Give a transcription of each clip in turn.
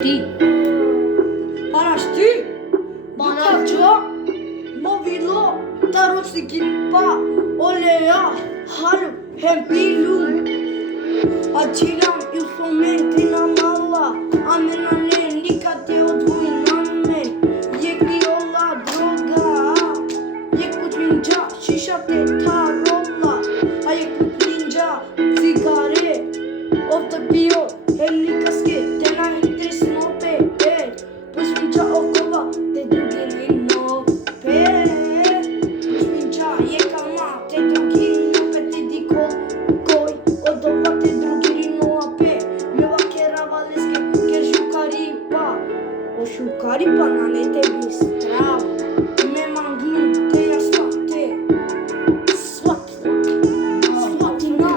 Ti. Anashti, Banacho, Movilo, Tarosikimpa, Olea, Halu, Hempilum, Achilam, Yusomentina Mala, Amenane, Nikateo Duiname, Yekiola, Droga, Yekutinja, Shishate, Tarola, Ayekutinja, Zigare, of the Bio, Helikaske, Tena Trisnope, Pusmincha Okova, te Drugilino, Pusmincha Yekama, te Drugilino, te Dico, Koi, Odova, te Drugilino, Meva Kera Valeske, Kershukaripa, o Shukaripa, Nanete Bistrao, Me Mangin, te Astate, Swatina.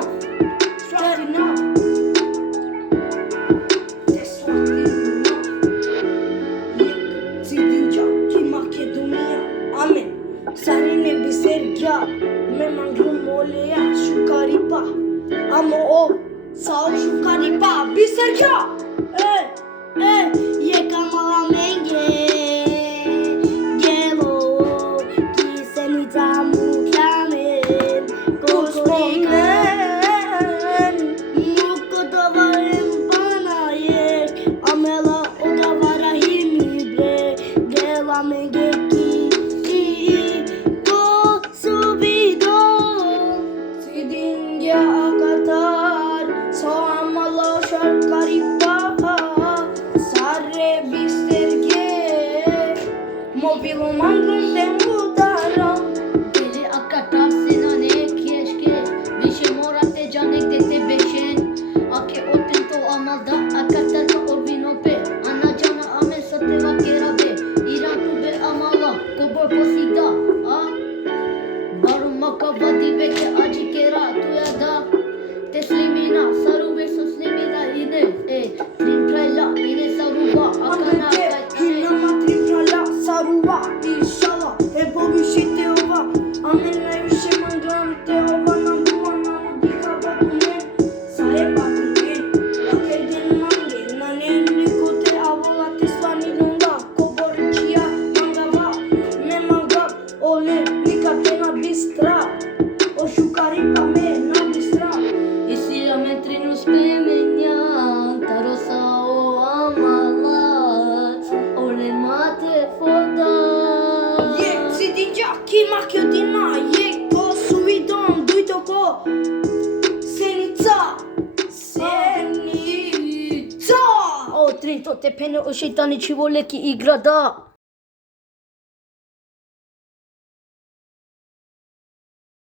Amen. Sarine bisergia, me mangrum molea, shukaripa. Amo o, sao shukaripa, bisergia. Ye kamala menge, gelo, ki senita mukamen, Koskomen, muko davarim bana ye, amela odavara himibre, gela menge ki, ko subido. Sidingia akatar, so amala shukaripa. Sarre biserge, mobilo mangrum temudara. Deli akata sinane keşke Beşe morate canek dete beşen Ake otento amalda akatar ka orbinope Ana cana amen sate vakera be İran tu be amala kobor posida Barumaka vadi beke acikera tuyada Teslimina saru be suslimina ine Trimprela ine saruva akana Hinama triprala saruva inshallah Epovishite ova Amena yushe mangrante ova Nambua namu dikaba tume Sae batume Lakergen mange Nane nikote avola teslani nonga Koborichia mangava Me mangab Ole nikatena bistra O shukaripa me na bistra Isira metrinus pemenya Tarosa o amalat Ore mate foda Yek sidinja ki makyotina Yek ko suidon duitoko Senica O trinto te pene o şeytani çivole ki igrada